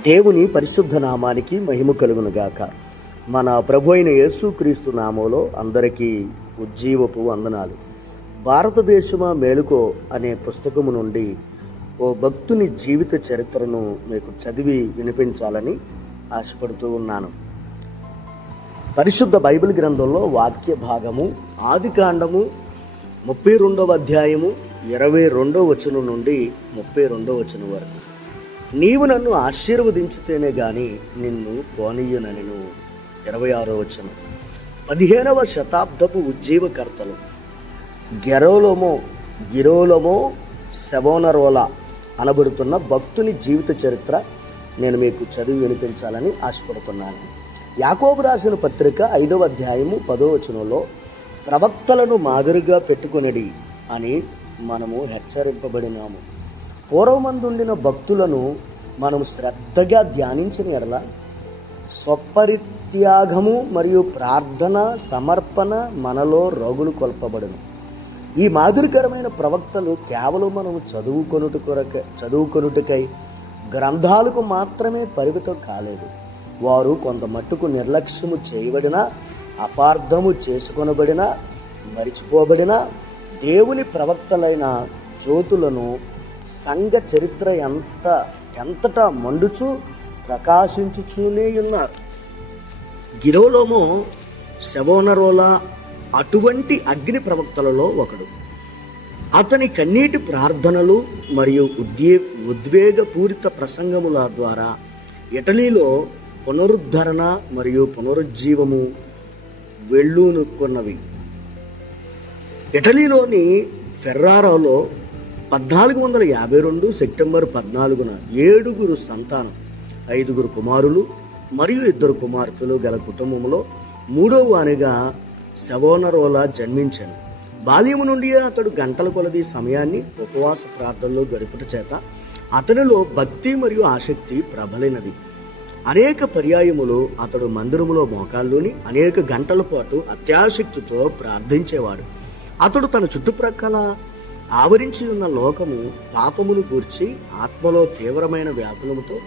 దేవుని పరిశుద్ధ నామానికి మహిమ కలుగునుగాక. మన ప్రభు అయిన యేసుక్రీస్తు నామంలో అందరికీ ఉజ్జీవపు వందనాలు. భారతదేశమా మేలుకో అనే పుస్తకము నుండి ఓ భక్తుని జీవిత చరిత్రను మీకు చదివి వినిపించాలని ఆశపడుతూ ఉన్నాను. పరిశుద్ధ బైబిల్ గ్రంథంలో వాక్య భాగము ఆది కాండము ముప్పై రెండవ అధ్యాయము ఇరవై రెండవ వచనం నుండి ముప్పై రెండవ వచనం వరకు. నీవు నన్ను ఆశీర్వదించితేనే గాని నిన్ను పోనీయనను ఇరవై ఆరో వచనం. పదిహేనవ శతాబ్దపు ఉజ్జీవకర్తలు. గెరోలోమో గిరోలమో సెవోనరోలా అనబడుతున్న భక్తుని జీవిత చరిత్ర నేను మీకు చదివి వినిపించాలని ఆశపడుతున్నాను. యాకోబు రాసిన పత్రిక ఐదవ అధ్యాయము పదో వచనంలో ప్రవక్తలను మాదిరిగా పెట్టుకొనిడి అని మనము హెచ్చరింపబడినాము. పూర్వమందుండిన భక్తులను మనం శ్రద్ధగా ధ్యానించిన ఎడల స్వపరిత్యాగము మరియు ప్రార్థన సమర్పణ మనలో రోగులు కొల్పబడును. ఈ మాదిరికరమైన ప్రవక్తలు కేవలం మనము చదువుకొనుట కొరక చదువుకొనుటకై గ్రంథాలకు మాత్రమే పరిమితం కాలేదు. వారు కొంత మట్టుకు నిర్లక్ష్యము చేయబడిన అపార్థము చేసుకొనబడిన మరిచిపోబడిన దేవుని ప్రవక్తలైన జ్యోతులను సంఘ చరిత్ర ఎంత ఎంతటా మండుచు ప్రకాశించుచూనే ఉన్నారు గిరోలోమో సెవోనరోలా అటువంటి అగ్ని ప్రవక్తలలో ఒకడు. అతని కన్నీటి ప్రార్థనలు మరియు ఉద్యే ఉద్వేగపూరిత ప్రసంగముల ద్వారా ఇటలీలో పునరుద్ధరణ మరియు పునరుజ్జీవము వెళ్ళూనుకున్నవి. ఇటలీలోని ఫెర్రారోలో పద్నాలుగు వందల యాభై రెండు సెప్టెంబర్ పద్నాలుగున ఏడుగురు సంతానం ఐదుగురు కుమారులు మరియు ఇద్దరు కుమార్తెలు గల కుటుంబంలో మూడవ వానిగా సెవోనరోలా జన్మించాను. బాల్యము నుండి అతడు గంటల కొలది సమయాన్ని ఉపవాస ప్రార్థనలో గడుపుట చేత అతనిలో భక్తి మరియు ఆసక్తి ప్రబలినది. అనేక పర్యాయములు అతడు మందిరములో మోకాల్లోని అనేక గంటల పాటు అత్యాసక్తితో ప్రార్థించేవాడు. అతడు తన చుట్టుప్రక్కల ఆవరించి ఉన్న లోకము పాపమును గూర్చి ఆత్మలో తీవ్రమైన వ్యాపులముతో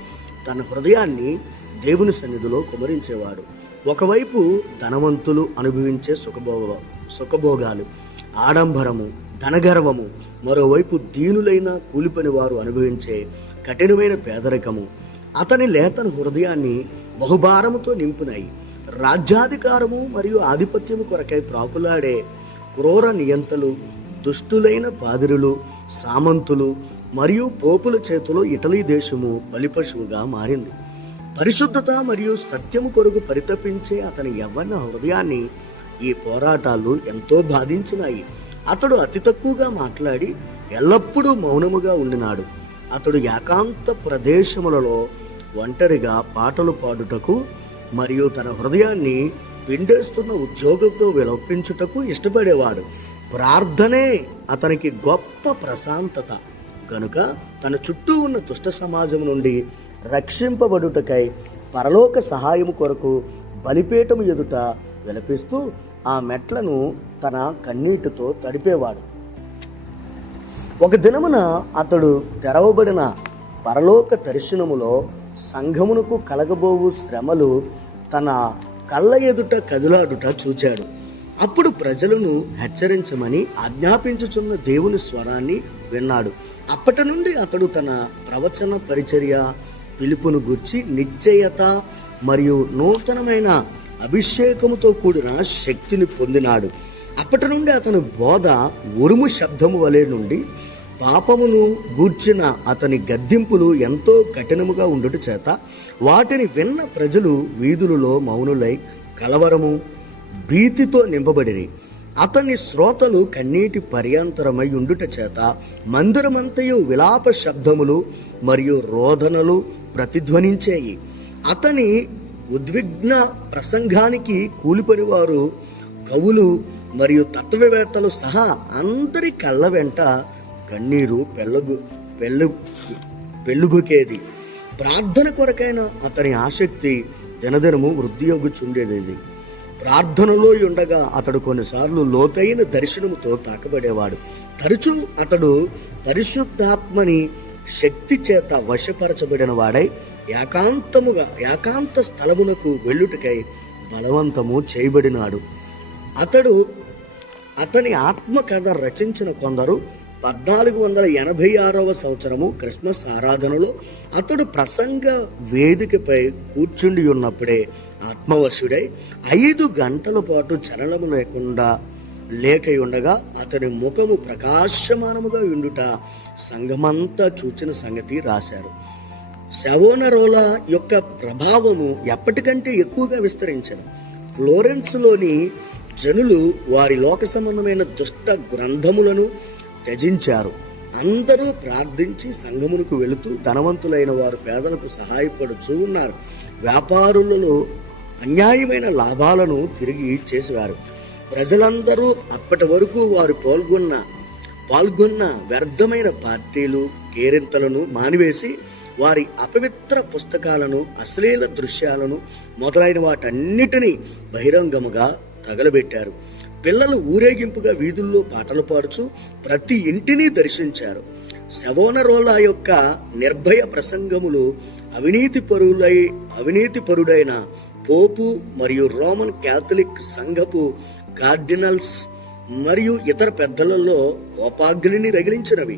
తన హృదయాన్ని దేవుని సన్నిధిలో కుమరించేవాడు. ఒకవైపు ధనవంతులు అనుభవించే సుఖభోగ సుఖభోగాలు ఆడంబరము ధనగర్వము మరోవైపు దీనులైన కూలిపని వారు అనుభవించే కఠినమైన పేదరికము. అతని లేతన హృదయాన్ని బహుభారముతో నింపునాయి రాజ్యాధికారము మరియు ఆధిపత్యము కొరకై ప్రాకులాడే క్రూర నియంతలు దుష్టులైన పాదిరులు సామంతులు మరియు పోపుల చేతిలో ఇటలీ దేశము బలిపశువుగా మారింది. పరిశుద్ధత మరియు సత్యము కొరకు పరితపించే అతని యవ్వన హృదయాన్ని ఈ పోరాటాలు ఎంతో బాధించినాయి. అతడు అతి తక్కువగా మాట్లాడి ఎల్లప్పుడూ మౌనముగా ఉండినాడు. అతడు ఏకాంత ప్రదేశములలో ఒంటరిగా పాటలు పాడుటకు మరియు తన హృదయాన్ని పిండేస్తున్న ఉద్యోగంతో విలపించుటకు ఇష్టపడేవాడు. ప్రార్థనే అతనికి గొప్ప ప్రశాంతత. గనుక తన చుట్టూ ఉన్న దుష్ట సమాజం నుండి రక్షింపబడుటకై పరలోక సహాయము కొరకు బలిపీఠము ఎదుట విలపిస్తూ ఆ మెట్లను తన కన్నీటితో తడిపేవాడు. ఒక దినమున అతడు తెరవబడిన పరలోక దర్శనములో సంఘమునకు కలగబోవు శ్రమలు తన కళ్ళ ఎదుట కదులాడుట చూచాడు. అప్పుడు ప్రజలను హెచ్చరించమని ఆజ్ఞాపించుచున్న దేవుని స్వరాన్ని విన్నాడు. అప్పటి నుండి అతడు తన ప్రవచన పరిచర్య పిలుపును గుర్చి నిశ్చయత మరియు నూతనమైన అభిషేకముతో కూడిన శక్తిని పొందినాడు. అప్పటి నుండి అతని బోధ ఉరుము శబ్దము వలె నుండి పాపమును గూర్చిన అతని గద్దింపులు ఎంతో కఠినముగా ఉండుట చేత వాటిని విన్న ప్రజలు వీధులలో మౌనులై కలవరము భీతితో నింపబడిరి. అతని శ్రోతలు కన్నీటి పర్యంతరమై ఉండుట చేత మందిరమంతయు విలాప శబ్దములు మరియు రోదనలు ప్రతిధ్వనించాయి. అతని ఉద్విగ్న ప్రసంగానికి కూలిపనివారు కవులు మరియు తత్వవేత్తలు సహా అందరి కళ్ళ వెంట కన్నీరు పెళ్ళగు పెళ్ళు పెళ్ళుగుకేది ప్రార్థన కొరకైన అతని ఆసక్తి దినదినము వృద్ధి యొగ్గుచుండేది ప్రార్థనలో ఉండగా అతడు కొన్నిసార్లు లోతైన దర్శనముతో తాకబడేవాడు. తరచూ అతడు పరిశుద్ధాత్మని శక్తి చేత వశపరచబడిన వాడై ఏకాంతముగా ఏకాంత స్థలమునకు వెళ్ళుటకై బలవంతము చేయబడినాడు. అతడు అతని ఆత్మకథ రచించిన కొందరు పద్నాలుగు వందల ఎనభై ఆరవ సంవత్సరము క్రిస్మస్ ఆరాధనలో అతడు ప్రసంగ వేదికపై కూర్చుండి ఉన్నప్పుడే ఆత్మవశుడై ఐదు గంటల పాటు చలనము లేకుండా లేక ఉండగా అతని ముఖము ప్రకాశమానముగా ఉండుట సంఘమంతా చూచిన సంగతి రాశారు. శవోనరోల యొక్క ప్రభావము ఎప్పటికంటే ఎక్కువగా విస్తరించారు ఫ్లోరెన్స్లోని జనులు వారి లోక సంబంధమైన దుష్ట గ్రంథములను త్యజించారు. అందరూ ప్రార్థించి సంఘమునకు వెళుతూ ధనవంతులైన వారు పేదలకు సహాయపడుచూ ఉన్నారు. వ్యాపారులలో అన్యాయమైన లాభాలను తిరిగి చేసేవారు. ప్రజలందరూ అప్పటి వరకు వారు పాల్గొన్న పాల్గొన్న వ్యర్థమైన పార్టీలు కేరింతలను మానివేసి వారి అపవిత్ర పుస్తకాలను అశ్లీల దృశ్యాలను మొదలైన వాటన్నిటినీ బహిరంగముగా తగలబెట్టారు. పిల్లలు ఊరేగింపుగా వీధుల్లో పాటలు పాడుచు ప్రతి ఇంటిని దర్శించారు. శవోనరోలా యొక్క నిర్భయ ప్రసంగములు అవినీతి పరులై అవినీతి పరుడైన పోపు మరియు రోమన్ క్యాథలిక్ సంఘపు కార్డినల్స్ మరియు ఇతర పెద్దలలో కోపాగ్నిని రగిలించినవి.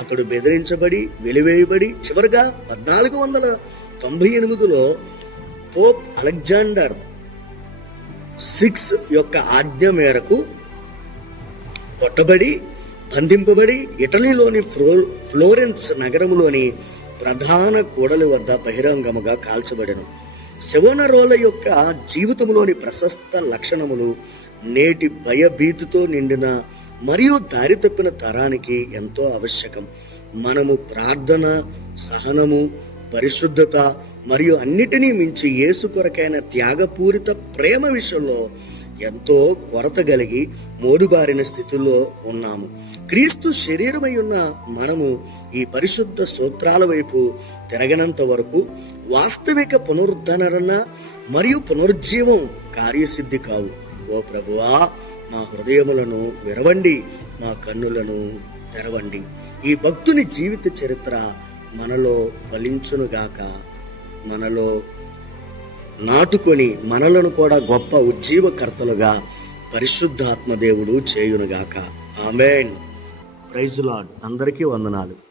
అతడు బెదిరించబడి వెలివేయబడి చివరిగా పద్నాలుగు వందల తొంభై ఎనిమిదిలో పోప్ అలెగ్జాండర్ సిక్స్ యొక్క ఆజ్ఞ మేరకు కొట్టబడి బంధింపబడి ఇటలీలోని ఫ్లో ఫ్లోరెన్స్ నగరంలోని ప్రధాన కూడలి వద్ద బహిరంగముగా కాల్చబడెను. శివనరోల యొక్క జీవితంలోని ప్రశస్త లక్షణములు నేటి భయభీతితో నిండిన మరియు దారి తప్పిన తరానికి ఎంతో ఆవశ్యకం. మనము ప్రార్థన సహనము పరిశుద్ధత మరియు అన్నిటినీ మించి యేసు కొరకైన త్యాగపూరిత ప్రేమ విషయంలో ఎంతో కొరత కలిగి మోడుబారిన స్థితిలో ఉన్నాము. క్రీస్తు శరీరమై ఉన్న మనము ఈ పరిశుద్ధ సూత్రాల వైపు తిరగనంత వరకు వాస్తవిక పునరుద్ధరణ మరియు పునరుజ్జీవం కార్యసిద్ధి కావు. ఓ ప్రభువా మా హృదయములను విరవండి మా కన్నులను తెరవండి. ఈ భక్తుని జీవిత చరిత్ర మనలో ఫలించునుగాక. మనలో నాటుకొని మనలను కూడా గొప్ప ఉజ్జీవకర్తలుగా పరిశుద్ధాత్మ దేవుడు చేయునుగాక. ఆమెన్. ప్రైజ్ లాడ్ అందరికీ వందనాలు.